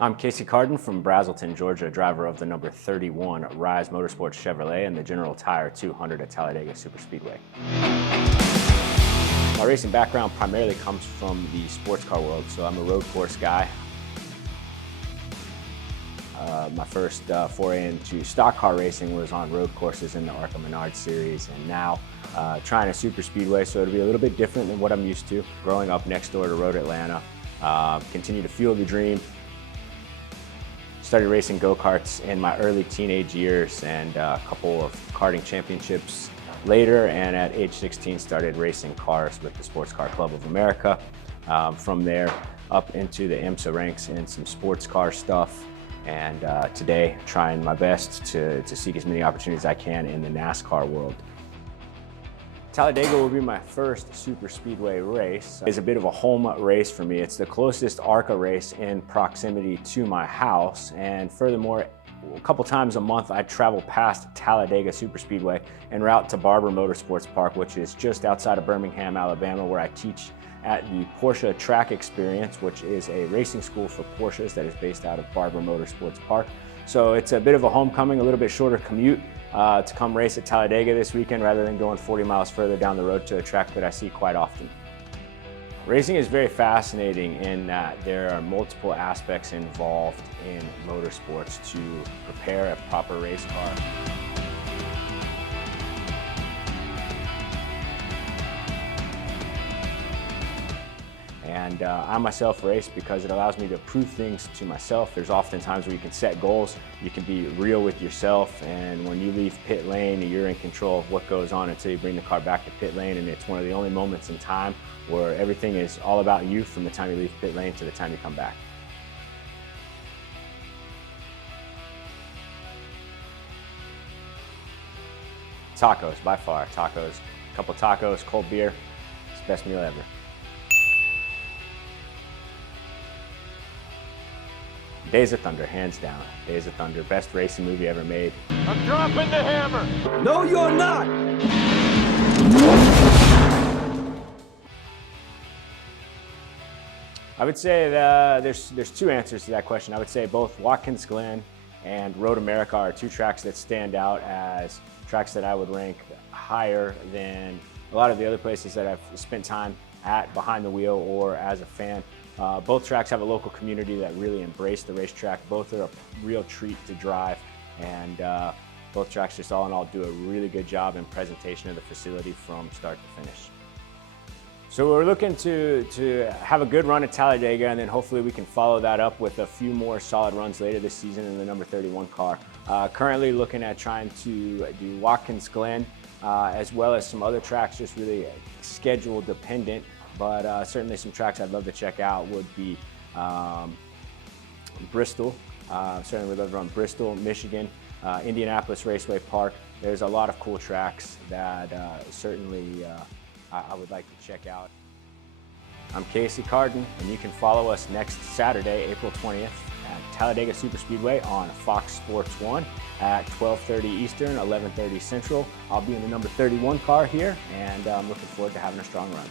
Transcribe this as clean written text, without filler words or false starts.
I'm Casey Carden from Brazelton, Georgia, driver of the number 31 Rise Motorsports Chevrolet and the General Tire 200 at Talladega Superspeedway. My racing background primarily comes from the sports car world, so I'm a road course guy. My first foray into stock car racing was on road courses in the Arca Menards Series, and now trying a super speedway, so it'll be a little bit different than what I'm used to. Growing up next door to Road Atlanta, continue to fuel the dream. Started racing go-karts in my early teenage years, and a couple of karting championships later, and at age 16 started racing cars with the Sports Car Club of America. From there up into the IMSA ranks in some sports car stuff, and today trying my best to seek as many opportunities as I can in the NASCAR world. Talladega will be my first super speedway race. It's a bit of a home race for me. It's the closest ARCA race in proximity to my house, and furthermore, a couple times a month I travel past Talladega Superspeedway en route to Barber Motorsports Park, which is just outside of Birmingham, Alabama, where I teach at the Porsche Track Experience, which is a racing school for Porsches that is based out of Barber Motorsports Park. So it's a bit of a homecoming, a little bit shorter commute to come race at Talladega this weekend rather than going 40 miles further down the road to a track that I see quite often. Racing is very fascinating in that there are multiple aspects involved in motorsports to prepare a proper race car. And I myself race because it allows me to prove things to myself. There's often times where you can set goals, you can be real with yourself, and when you leave pit lane, you're in control of what goes on until you bring the car back to pit lane, and it's one of the only moments in time where everything is all about you from the time you leave pit lane to the time you come back. Tacos, by far, tacos. A couple tacos, cold beer, it's the best meal ever. Days of Thunder, hands down. Days of Thunder, best racing movie ever made. I'm dropping the hammer! No, you're not! I would say that there's two answers to that question. I would say both Watkins Glen and Road America are two tracks that stand out as tracks that I would rank higher than a lot of the other places that I've spent time at behind the wheel or as a fan. Both tracks have a local community that really embrace the racetrack. Both are a real treat to drive, and both tracks just all in all do a really good job in presentation of the facility from start to finish. So we're looking to have a good run at Talladega, and then hopefully we can follow that up with a few more solid runs later this season in the number 31 car. Currently looking at trying to do Watkins Glen, as well as some other tracks, just really schedule dependent. But certainly some tracks I'd love to check out would be Bristol. Certainly would love to run Bristol, Michigan, Indianapolis Raceway Park. There's a lot of cool tracks that certainly I would like to check out. I'm Casey Carden, and you can follow us next Saturday, April 20th at Talladega Superspeedway on Fox Sports 1 at 12:30 Eastern, 11:30 Central. I'll be in the number 31 car here, and I'm looking forward to having a strong run.